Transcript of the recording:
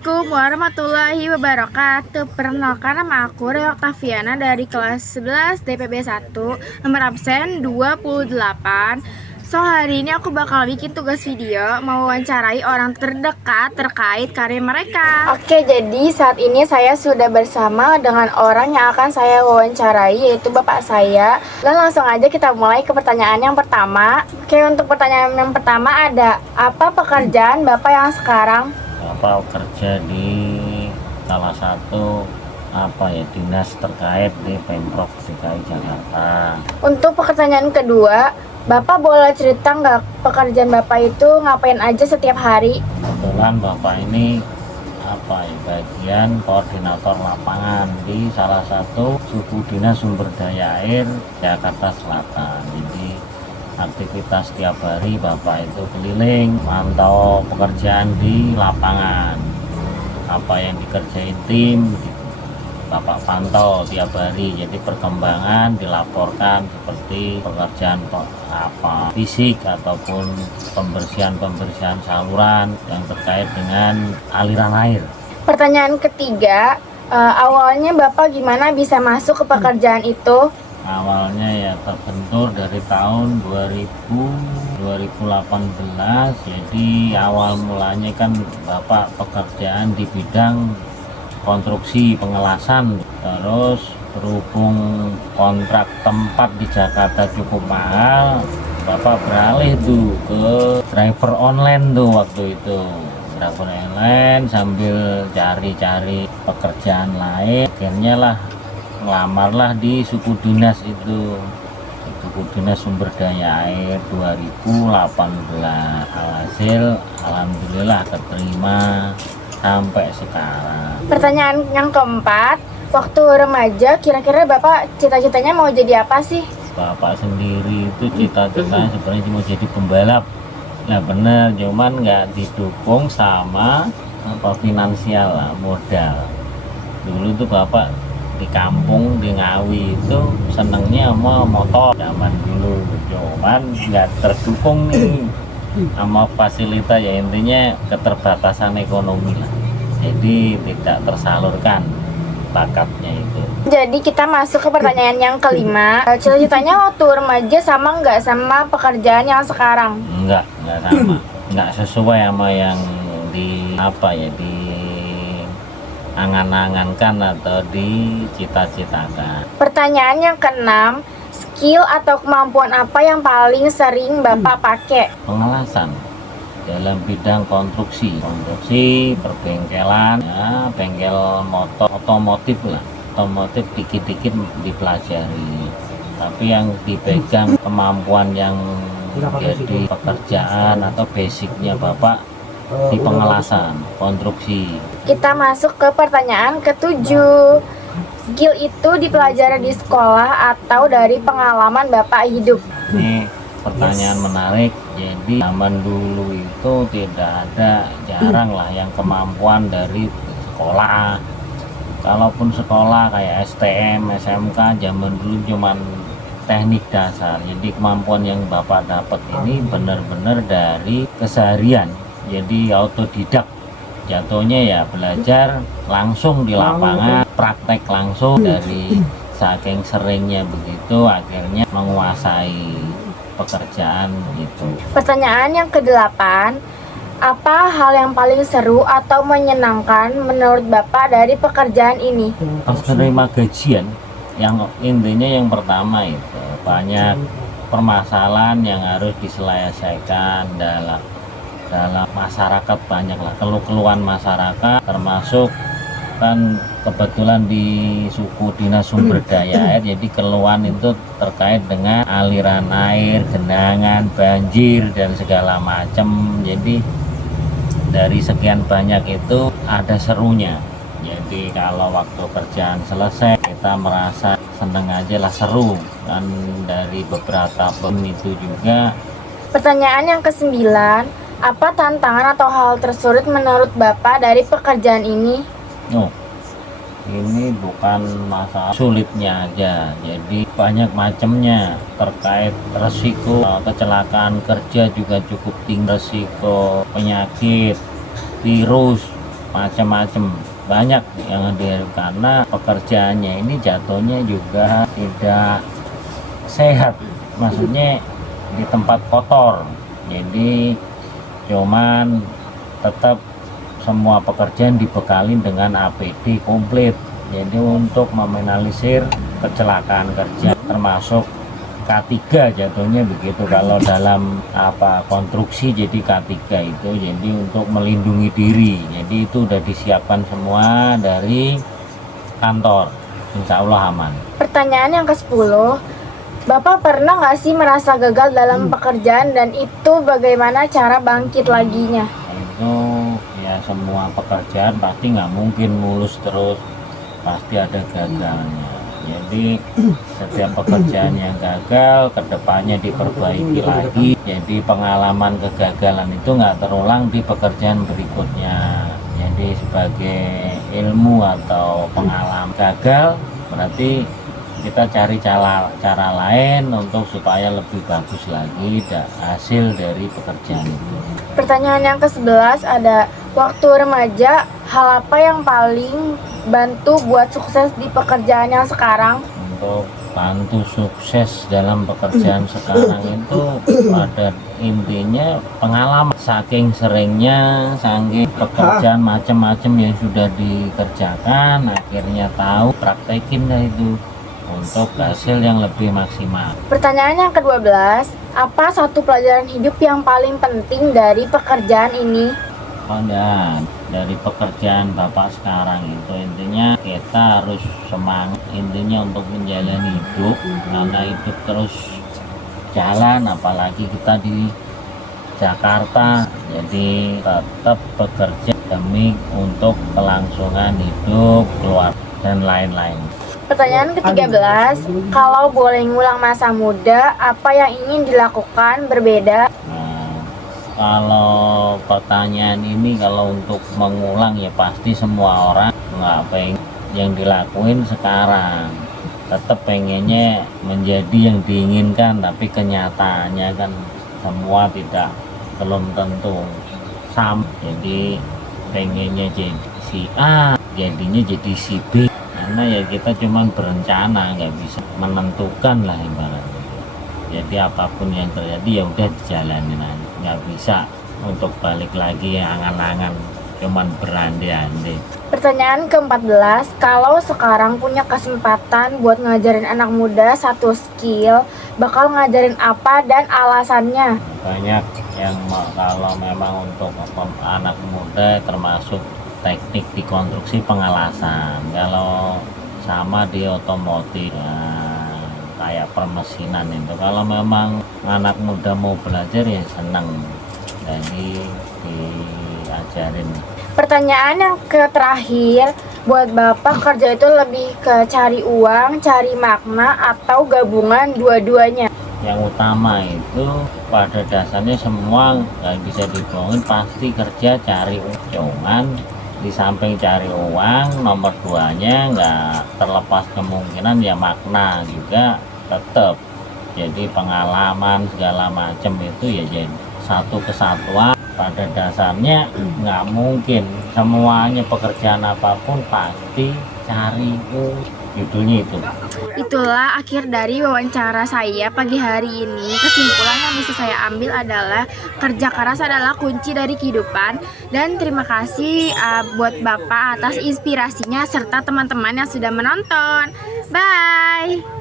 Assalamualaikum warahmatullahi wabarakatuh. Perkenalkan, nama aku Rea Oktaviana dari kelas 11 DPB 1, nomor absen 28. Hari ini aku bakal bikin tugas video mewawancarai orang terdekat terkait karir mereka. Oke, jadi saat ini saya sudah bersama dengan orang yang akan saya wawancarai, yaitu bapak saya. Dan langsung aja kita mulai ke pertanyaan yang pertama. Oke, untuk pertanyaan yang pertama ada, apa pekerjaan bapak yang sekarang? Bapak kerja di salah satu dinas terkait di Pemprov DKI Jakarta. Untuk pertanyaan kedua, Bapak boleh cerita nggak pekerjaan Bapak itu ngapain aja setiap hari? Kebetulan Bapak ini bagian koordinator lapangan di salah satu suku dinas sumber daya air Jakarta Selatan. Jadi aktivitas setiap hari Bapak itu keliling mantau pekerjaan di lapangan, apa yang dikerjain tim Bapak pantau tiap hari. Jadi perkembangan dilaporkan seperti pekerjaan fisik ataupun pembersihan saluran yang terkait dengan aliran air. Pertanyaan ketiga, awalnya Bapak gimana bisa masuk ke pekerjaan itu? Awalnya ya terbentur dari tahun 2018. Jadi awal mulanya kan Bapak pekerjaan di bidang konstruksi pengelasan, terus berhubung kontrak tempat di Jakarta cukup mahal, Bapak beralih tuh ke driver online tuh waktu itu. Driver online sambil cari-cari pekerjaan lain, akhirnya ngelamarlah di suku dinas itu, suku dinas sumber daya air 2018. Alhasil alhamdulillah keterima sampai sekarang. Pertanyaan yang keempat, waktu remaja kira-kira Bapak cita-citanya mau jadi apa sih? Bapak sendiri itu cita-citanya sebenarnya mau jadi pembalap. Nah bener, cuman nggak didukung sama finansial modal. Dulu tuh Bapak di kampung di Ngawi itu senengnya sama motor zaman dulu, cuman nggak terdukung nih sama fasilitas, ya intinya keterbatasan ekonomi lah, jadi tidak tersalurkan bakatnya itu. Jadi kita masuk ke pertanyaan yang kelima, cita-citanya waktu remaja sama nggak sama pekerjaan yang sekarang? Enggak sama, nggak sesuai sama yang di angan-angankan atau dicita-citakan. Pertanyaan yang keenam, skill atau kemampuan apa yang paling sering Bapak pakai? Pengelasan dalam bidang konstruksi perbengkelan, ya, bengkel motor otomotif dikit-dikit dipelajari, tapi yang dipegang kemampuan yang jadi pekerjaan atau basicnya Bapak di pengelasan konstruksi. Kita masuk ke pertanyaan ketujuh, skill itu dipelajari di sekolah atau dari pengalaman Bapak hidup? Ini pertanyaan menarik. Jadi zaman dulu itu jarang lah yang kemampuan dari sekolah. Kalaupun sekolah kayak STM, SMK zaman dulu cuman teknik dasar. Jadi kemampuan yang Bapak dapat ini benar-benar dari keseharian. Jadi autodidak, jatuhnya ya belajar langsung di lapangan, praktek langsung. Dari saking seringnya begitu akhirnya menguasai pekerjaan itu. Pertanyaan yang kedelapan, apa hal yang paling seru atau menyenangkan menurut Bapak dari pekerjaan ini? Pas menerima gajian, yang intinya yang pertama itu banyak permasalahan yang harus diselesaikan dalam masyarakat, banyaklah keluhan masyarakat, termasuk kan kebetulan di suku dinas sumber daya air, jadi keluhan itu terkait dengan aliran air, genangan, banjir dan segala macam. Jadi dari sekian banyak itu ada serunya. Jadi kalau waktu kerjaan selesai kita merasa seneng aja lah, seru. Dan dari beberapa itu juga. Pertanyaan yang kesembilan, apa tantangan atau hal tersulit menurut Bapak dari pekerjaan ini? Ini bukan masalah sulitnya aja, jadi banyak macamnya. Terkait resiko kecelakaan kerja juga cukup tinggi, resiko penyakit, virus, macam-macam, banyak yang karena pekerjaannya ini jatuhnya juga tidak sehat, maksudnya di tempat kotor. Jadi cuman tetap semua pekerjaan dibekali dengan APD komplit, jadi untuk meminimalisir kecelakaan kerja, termasuk K3 jatuhnya begitu kalau dalam konstruksi. Jadi K3 itu jadi untuk melindungi diri, jadi itu udah disiapkan semua dari kantor, insya Allah aman. Pertanyaan yang ke-10, Bapak pernah nggak sih merasa gagal dalam pekerjaan dan itu bagaimana cara bangkit laginya? Itu ya, semua pekerjaan pasti nggak mungkin mulus terus, pasti ada gagalnya. Jadi setiap pekerjaan yang gagal kedepannya diperbaiki lagi, jadi pengalaman kegagalan itu nggak terulang di pekerjaan berikutnya. Jadi sebagai ilmu atau pengalaman gagal, berarti kita cari cara lain untuk supaya lebih bagus lagi hasil dari pekerjaan itu. Pertanyaan yang ke-11 ada, waktu remaja, hal apa yang paling bantu buat sukses di pekerjaan yang sekarang? Untuk bantu sukses dalam pekerjaan sekarang itu pada intinya pengalaman, saking seringnya, saking pekerjaan macam-macam yang sudah dikerjakan, akhirnya tahu, praktekin lah itu untuk hasil yang lebih maksimal. Pertanyaan yang ke-12, apa satu pelajaran hidup yang paling penting dari pekerjaan ini? Dan dari pekerjaan Bapak sekarang itu intinya kita harus semangat, intinya untuk menjalani hidup, karena hidup terus jalan, apalagi kita di Jakarta, jadi tetap bekerja demi untuk kelangsungan hidup, keluarga dan lain-lain. Pertanyaan ke-13, kalau boleh ngulang masa muda, apa yang ingin dilakukan berbeda? Nah, kalau pertanyaan ini kalau untuk mengulang ya pasti semua orang nggak pengen yang dilakuin sekarang, tetap pengennya menjadi yang diinginkan, tapi kenyataannya kan semua belum tentu sama. Jadi pengennya jadi si A, jadinya jadi si B, karena ya kita cuman berencana, nggak bisa menentukan lah ibaratnya. Jadi apapun yang terjadi ya udah dijalanin aja, nggak bisa untuk balik lagi angan-angan cuman berandai-andai. Pertanyaan ke-14, kalau sekarang punya kesempatan buat ngajarin anak muda satu skill, bakal ngajarin apa dan alasannya? Banyak yang kalau memang untuk anak muda termasuk teknik di konstruksi pengalasan, kalau sama di otomotif ya, kayak permesinan itu, kalau memang anak muda mau belajar ya senang, jadi diajarin. Pertanyaan yang terakhir, buat Bapak kerja itu lebih ke cari uang, cari makna, atau gabungan dua-duanya? Yang utama itu pada dasarnya semua nggak bisa dibohongin, pasti kerja cari uang. Cuman di samping cari uang, nomor duanya nggak terlepas kemungkinan ya makna juga tetap. Jadi pengalaman segala macam itu ya jadi satu kesatuan. Pada dasarnya nggak mungkin semuanya pekerjaan apapun pasti cari uang, judulnya itu. Itulah akhir dari wawancara saya pagi hari ini. Kesimpulan yang bisa saya ambil adalah kerja keras adalah kunci dari kehidupan. Dan terima kasih buat Bapak atas inspirasinya serta teman-teman yang sudah menonton. Bye.